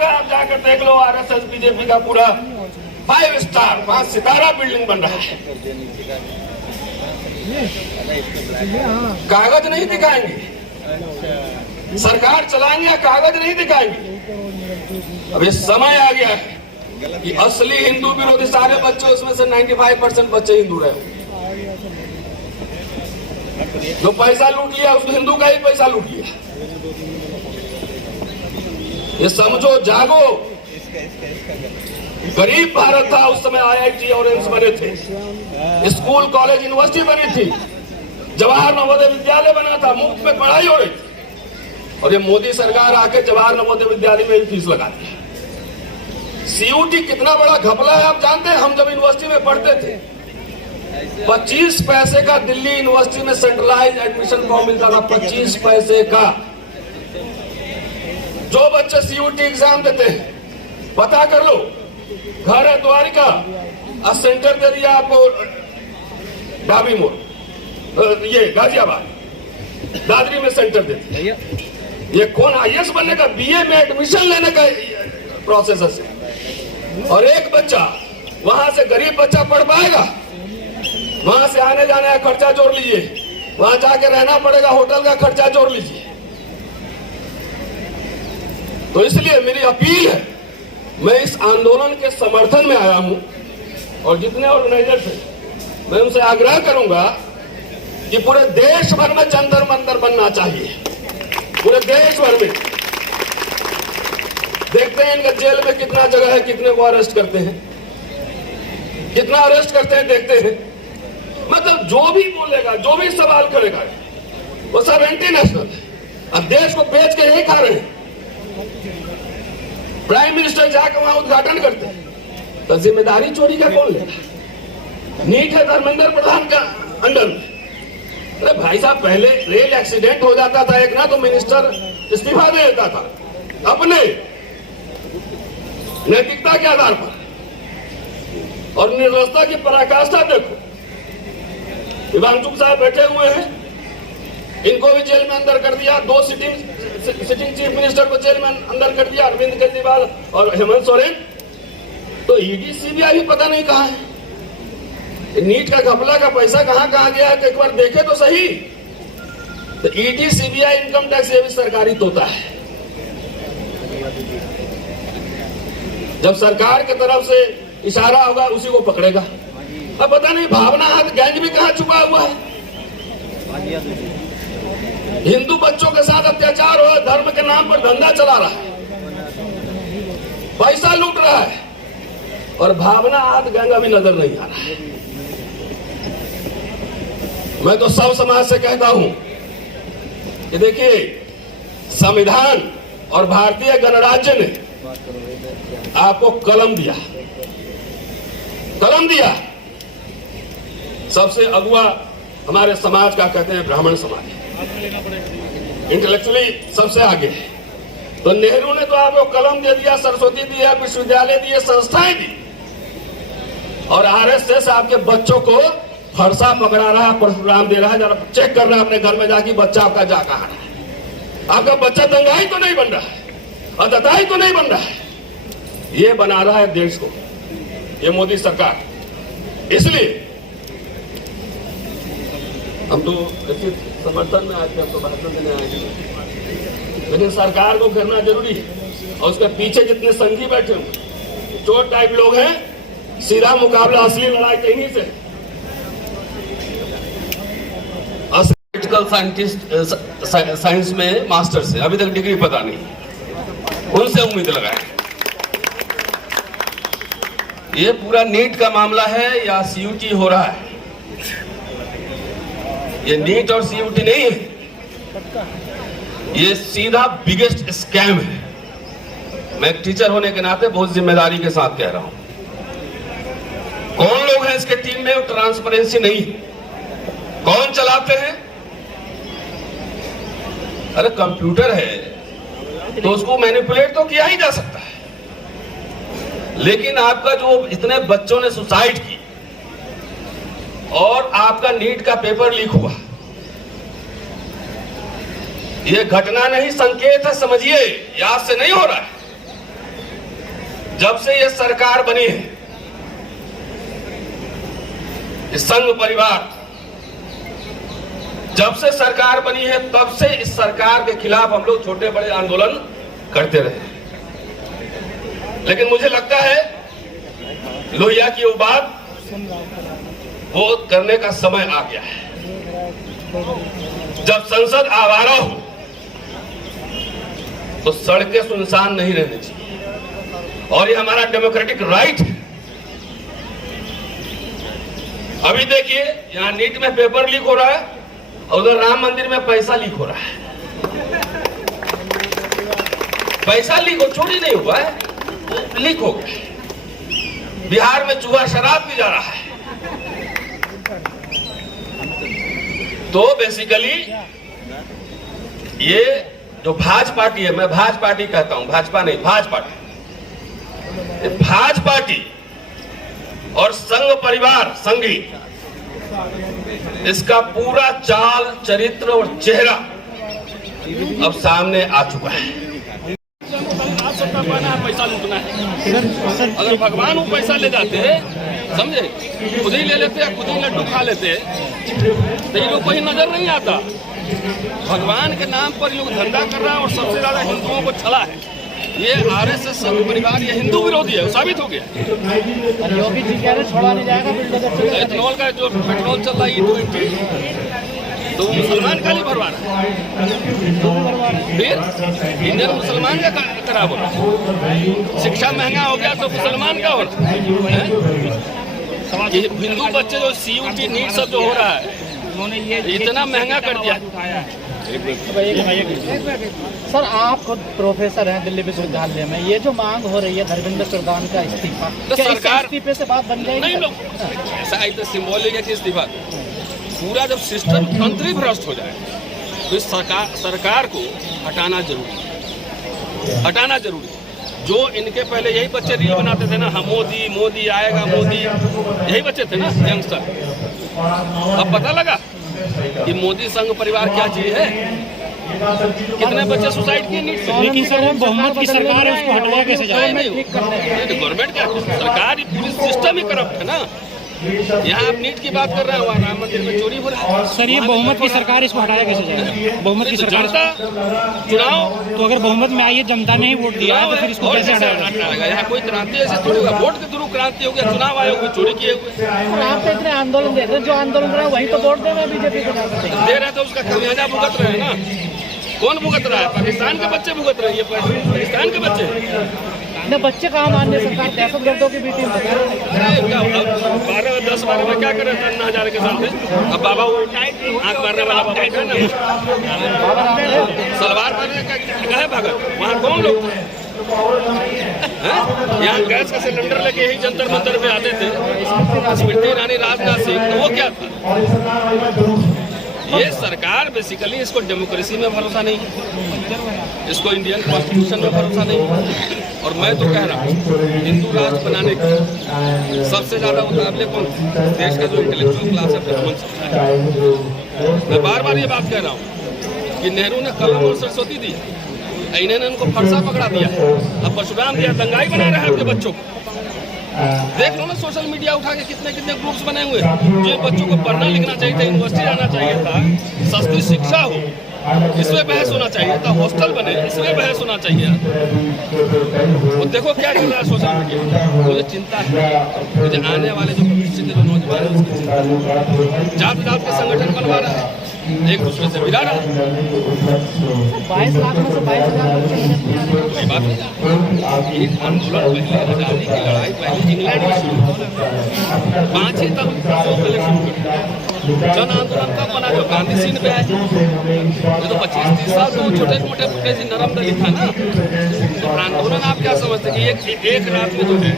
जगह आप जाकर देख लो, आरएसएस बीजेपी का पूरा 5 स्टार 5 सितारा बिल्डिंग बन रहा है। कागज नहीं दिखाएंगे, सरकार चलाएंगे या कागज नहीं दिखाएंगे। अब ये समय आ गया है कि असली हिंदू विरोधी सारे बच्चे, उसमें से 95% बच्चे हिंदू रहे। जो पैसा लूट लिया उसको हिंदू का ही पैसा लूट लिया। ये समझो, जागो। गरीब भारत था उस समय, आईआईटी और एम्स बने थे, स्कूल कॉलेज यूनिवर्सिटी बनी थी, जवाहर नवोदय विद्यालय बना था, मुफ्त में पढ़ाई हो रही थी। और ये मोदी सरकार आके जवाहर नवोदय विद्यालय में ही फीस लगाती है। सीयूटी कितना बड़ा घपला है आप जानते हैं? हम जब यूनिवर्सिटी में पढ़ते थे 25 पैसे का दिल्ली यूनिवर्सिटी में सेंट्रलाइज एडमिशन फॉर्म मिलता था, 25 पैसे का। जो बच्चे सीयूटी एग्जाम देते हैं पता कर लो, घर है द्वारिका, सेंटर दे दिया आपको ढाबी मोड़, ये गाजियाबाद, दादरी में सेंटर देते हैं। ये कौन आईएएस बनने का, बीए में एडमिशन लेने का प्रोसेस है। और एक बच्चा वहां से, गरीब बच्चा पढ़ पाएगा? वहां से आने जाने का खर्चा जोड़ लीजिए, वहां जाके रहना पड़ेगा, होटल का खर्चा जोड़ लीजिए। तो इसलिए मेरी अपील है, मैं इस आंदोलन के समर्थन में आया हूं और जितने ऑर्गेनाइजर्स हैं मैं उनसे आग्रह करूंगा कि पूरे देश भर में जंतर मंतर बनना चाहिए, पूरे देश भर में। देखते हैं इनका जेल में कितना जगह है, कितने को अरेस्ट करते हैं, कितना अरेस्ट करते हैं, देखते हैं। मतलब जो भी बोलेगा, जो भी सवाल करेगा, वो सब एंटी नेशनल है। अब देश को बेच के यही खा रहे हैं। प्राइम मिनिस्टर जाकर वहां उद्घाटन करते हैं, तो जिम्मेदारी चोरी का कौन लेगा? नीट है धर्मेंद्र प्रधान का अंडर में। अरे भाई साहब, पहले रेल एक्सीडेंट हो जाता था एक ना, तो मिनिस्टर इस्तीफा दे देता था अपने नैतिकता के आधार पर, और निर्लजता की पराकाष्ठा देखो। हिमांशु साहब बैठे हुए हैं, इनको भी जेल में अंदर कर दिया। 2 सिटिंग चीफ मिनिस्टर को जेल में अंदर कर दिया, अरविंद केजरीवाल और हेमंत सोरेन। तो ईडी सीबीआई भी पता नहीं कहां है। नीट का घपला का पैसा कहां गया है, एक बार देखे तो सही। तो ईडी सीबीआई इनकम टैक्स ये भी सरकारी तोता है। जब सरकार की तरफ से इशारा होगा उसी को पकड़ेगा। अब पता नहीं भावना हाथ गैंग भी कहां छुपा हुआ है। हिंदू बच्चों के साथ अत्याचार हो रहा है, धर्म के नाम पर धंधा चला रहा है, पैसा लूट रहा है, और भावना हाथ गैंग अभी नजर नहीं आ रहा है। मैं तो सब समाज से कहता हूं कि देखिए, संविधान और भारतीय गणराज्य ने आपको कलम दिया, कलम दिया। सबसे अगुआ हमारे समाज का कहते हैं ब्राह्मण समाज, इंटेलेक्चुअली सबसे आगे है। तो नेहरू ने तो आपको कलम दे दिया, सरस्वती दी है, विश्वविद्यालय दिए, संस्थाएं दी, और आरएसएस आपके बच्चों को फरसा पकड़ा रहा है, परशुराम दे रहा है। जरा चेक कर रहा है अपने घर में जाके बच्चा आपका जा कहां रहा है। आपका बच्चा दंगाई तो नहीं बन रहा है, अदताई तो नहीं बन रहा है। ये बना रहा है देश को ये मोदी सरकार। इसलिए हम तो समर्थन में आए थे, हम तो भाषण देने आए थे, लेकिन सरकार को करना जरूरी है। और उसके पीछे जितने संघी बैठे हुए चोट टाइप लोग हैं, सीधा मुकाबला असली लड़ाई कहीं से। पॉलिटिकल साइंस में मास्टर्स है, अभी तक डिग्री पता नहीं, उनसे उम्मीद लगाए। ये पूरा नीट का मामला है या सीयूटी हो रहा है? ये नीट और सीयूटी नहीं है, ये सीधा बिगेस्ट स्कैम है। मैं एक टीचर होने के नाते बहुत जिम्मेदारी के साथ कह रहा हूं। कौन लोग हैं इसके टीम में? ट्रांसपेरेंसी नहीं। कौन चलाते हैं? अरे कंप्यूटर है तो उसको मैनिपुलेट तो किया ही जा सकता है, लेकिन आपका जो इतने बच्चों ने सुसाइड की और आपका नीट का पेपर लीक हुआ, ये घटना नहीं संकेत है, समझिए, याद से नहीं हो रहा है। जब से ये सरकार बनी है, इस संघ परिवार जब से सरकार बनी है, तब से इस सरकार के खिलाफ हम लोग छोटे बड़े आंदोलन करते रहे। लेकिन मुझे लगता है लोहिया की वो बात वो करने का समय आ गया है। जब संसद आवारा हो तो सड़कें सुनसान नहीं रहनी चाहिए, और ये हमारा डेमोक्रेटिक राइट है। अभी देखिए, यहां नीट में पेपर लीक हो रहा है, और उधर राम मंदिर में पैसा लीक हो रहा है। पैसा लीक हो, चोरी नहीं हुआ है, लीक हो गया। बिहार में जुआ शराब भी जा रहा है। तो बेसिकली ये जो भाजपा पार्टी है, मैं भाजपा पार्टी कहता हूं, भाजपा नहीं, भाजपा पार्टी, भाजपा पार्टी और संघ परिवार, संघी, इसका पूरा चाल चरित्र और चेहरा अब सामने आ चुका है। पैसा लूटना है। अगर भगवान वो पैसा ले जाते, समझे, खुद ही ले लेते हैं, खुद ही लड्डू खा लेते, तो ये लोग कोई नजर नहीं आता। भगवान के नाम पर लोग धंधा कर रहा है, और सबसे ज्यादा हिंदुओं को छला है। ये आरएसएस संघ परिवार, ये हिंदू विरोधी है, साबित हो गया। योगी जी कह रहे छोड़ा नहीं जाएगा। एथनॉल का जो पेट्रोल चल रहा है E20, तो वो मुसलमान का नहीं भरवा रहा है, फिर इंडियन मुसलमान का खराब हो रहा है। शिक्षा महंगा हो गया तो मुसलमान का हो रहा है। हिंदू बच्चे जो CUT नीट सब जो हो रहा है, उन्होंने ये इतना महंगा कर दिया। सर, आप खुद प्रोफेसर हैं दिल्ली विश्वविद्यालय में, ये जो मांग हो रही है धर्मेंद्र प्रधान का इस्तीफा, तो क्या सरकार इस्तीफे से बात बन जाएगी? नहीं, ऐसा तो सिंबॉलिक है कि इस्तीफा, पूरा जब सिस्टम तंत्र ही भ्रष्ट हो जाए तो इस सरकार को हटाना जरूरी। जो इनके पहले यही बच्चे रील बनाते थे ना, हम मोदी मोदी आएगा, मोदी, यही बच्चे थे ना यंगस्टर। अब पता लगा कि मोदी संघ परिवार क्या चीज है। कितने बच्चे सुसाइड किए नीट से। लेकिन सर, बहुमत की सरकार है, उसको हटाया कैसे जाए? गवर्नमेंट क्या, सरकार, पूरी सिस्टम ही करप्ट है ना। यहाँ आप नीट की बात कर रहे हैं, वहाँ राम मंदिर में चोरी हो रहा है। सर, ये बहुमत की सरकार, इसको हटाया कैसे जाए? बहुमत की सरकार, चुनाव, तो अगर बहुमत में आई है, जनता ने ही वोट दिया है, तो फिर इसको कैसे हटाया? यहाँ कोई क्रांति ऐसे थोड़ी होगा, वोट के थ्रू क्रांति हो गया। चुनाव आयोग में चोरी किए हुए। आप तो इतने आंदोलन देख रहे हैं, जो आंदोलन कर रहा है वही तो वोट देना बीजेपी को दे रहे, तो उसका खामियाजा भुगत रहे हैं ना। कौन भुगत रहा है? पाकिस्तान के बच्चे भुगत रहे हैं। पाकिस्तान के बच्चे न, बच्चे कहाँ मान्य, सरकार दहशतगर्दों की बेटी में 10-12 में क्या कर रहे थे अन्ना हजारे के साथ? अब बाबा वो आंख मारने वाला बाबा है ना, सलवार मारने का है भगत, वहाँ कौन लोग थे? यहाँ गैस का सिलेंडर लेके यही जंतर मंतर पे आते थे स्मृति ईरानी, राजनाथ सिंह, तो वो क्या था? ये सरकार बेसिकली, इसको डेमोक्रेसी में भरोसा नहीं, इसको इंडियन कॉन्स्टिट्यूशन में भरोसा नहीं। और मैं तो कह रहा हूँ, हिंदू राष्ट्र बनाने की सबसे ज्यादा मुकाबले कौन थे? देश का जो इंटेलेक्चुअल क्लास है, प्रधानमंत्री। मैं बार बार ये बात कह रहा हूँ कि नेहरू ने कलम और सरस्वती दी, इन्होंने उनको फरसा पकड़ा दिया, अब परशुराम दिया, दंगाई बना रहे हैं अपने बच्चों को। देख लो ना सोशल मीडिया उठा के कितने ग्रुप्स बने हुए। जो बच्चों को पढ़ना लिखना चाहिए था, यूनिवर्सिटी जाना चाहिए था, सस्ती शिक्षा हो, इसमें बहस होना चाहिए था, हॉस्टल बने, इसमें बहस होना चाहिए। वो देखो क्या कर रहा है सोशल मीडिया। मुझे चिंता है, मुझे आने वाले जो भविष्य के जो नौजवान है उसकी चिंता है। जात के संगठन बनवा रहा है, एक दूसरे से मिला रहा है। 22 लाख में से 22,000 बात नहीं। एक आंदोलन पहले, आजादी की लड़ाई पहले इंग्लैंड में शुरू हुई, 5 ही तक पहले शुरू कर। जन आंदोलन कब बना? जो गांधी सीन पे आए, ये तो 25-30 साल से छोटे मोटे फुटे से नरम दलित था ना। तो आंदोलन आप क्या समझते हैं कि एक रात में जो है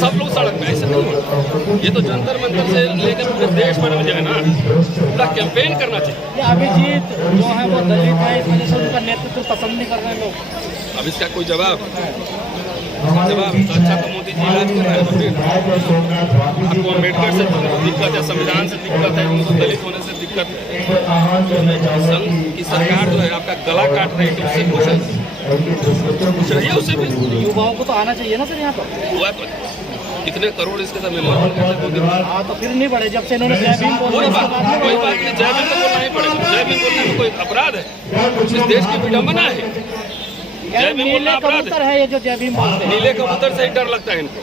सब लोग सड़क पे? ऐसे नहीं होता। ये तो जंतर मंतर से लेकर पूरे देश भर में जो है ना, पूरा कैंपेन करना चाहिए। अभिजीत जो है वो दलित है, इस वजह से उनका नेतृत्व पसंद नहीं कर रहे लोग। अब इसका कोई जवाब तो अच्छा, तो मोदी जी इलाज कर रहे हैं, तो फिर आपको अम्बेडकर से दिक्कत है, संविधान से दिक्कत है, उनको दलित होने से दिक्कत है। संघ की सरकार जो है आपका गला काट रही है, उससे कुछ चाहिए उससे भी युवाओं को तो आना चाहिए ना सर यहाँ पर। हुआ तो कितने करोड़ इसके साथ मेंबर हाँ तो फिर नहीं बढ़े जब से इन्होंने जय भीम बोला कोई उसके बात बाद में कोई बढ़े। बात नहीं, जय भीम तो बोलना ही पड़ेगा। जय भीम बोलने में कोई अपराध है? इस देश की विडंबना है। यार जय भीम नीले बोलना अपराध कबूतर है। है ये जो जय भीम बोलते हैं। नीले कबूतर से ही डर लगता है इनको।